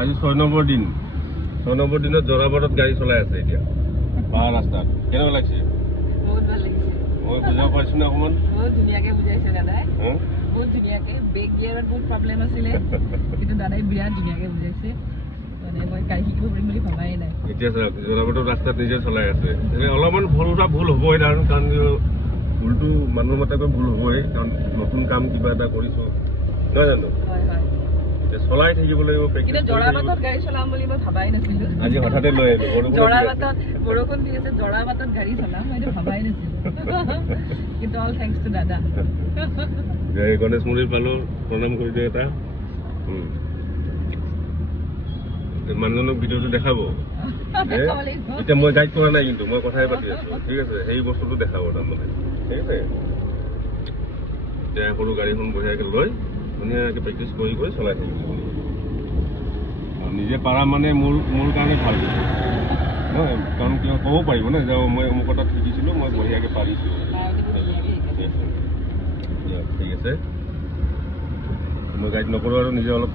আজি 6 নম্বৰ দিন 6 নম্বৰ দিনত জৰাবাদত গাড়ী চলাই আছে এতিয়া পাহাৰ ৰাস্তাত কেনেকুৱা লাগিছে বহুত ভাল লাগিছে মই বুজাব পাৰিছো না অকমান বহুত ধুনীয়াকে বুজাইছে দাদাই বহুত ধুনীয়াকে বেক গিয়াৰত বহুত প্ৰব্লেম আছিলে কিন্তু দাদাই বিৰাট ধুনীয়াকে বুজাইছে মানে মই গাড়ী শিকিব পাৰিম বুলি ভবাই নাই এতিয়া জৰাবাদৰ ৰাস্তাত নিজে চলাই আছে অলপমান ভুল হ'বই কাৰণ ভুলটো মানুহৰ মতে ভুল হ'বই কাৰণ নতুন কাম কিবা এটা কৰিছো নহয় জানো হয় হয় চলাই থাকিব লাগিব কিন্তু জৰাবাটত গাড়ী চলাম বুলি মই ভবাই নাছিলো আজি হঠাতে লৈ আহিলো জৰাবাটত বৰষুণ দি আছে জৰাবাটত গাড়ী চলাম মই ভবাই নাছিলো কিন্তু অল থেংকছ টু দাদা গণেশ মন্দিৰ পালো প্ৰণাম কৰি দিওঁ এটা মানুহজনক ভিডিঅ'টো দেখাব এতিয়া মই গাইড কৰা নাই কিন্তু মই কথাই পাতি আছো ঠিক আছে সেই বস্তুটো দেখাব তাৰমানে ঠিক আছে এতিয়া সৰু গাড়ীখন বঢ়িয়াকৈ লৈ ধুনীয়াকৈ প্ৰেক্টিচ কৰি চলাই থাকিব নিজে পাৰা মানে মোৰ কাৰণে ভাল নহয় কাৰণ কিয় ক'ব পাৰিব না যে মই অমুক তাত শিকিছিলোঁ মই বঢ়িয়াকৈ পাৰিছোঁ ঠিক আছে মই গাইড নকৰোঁ আৰু নিজে অলপ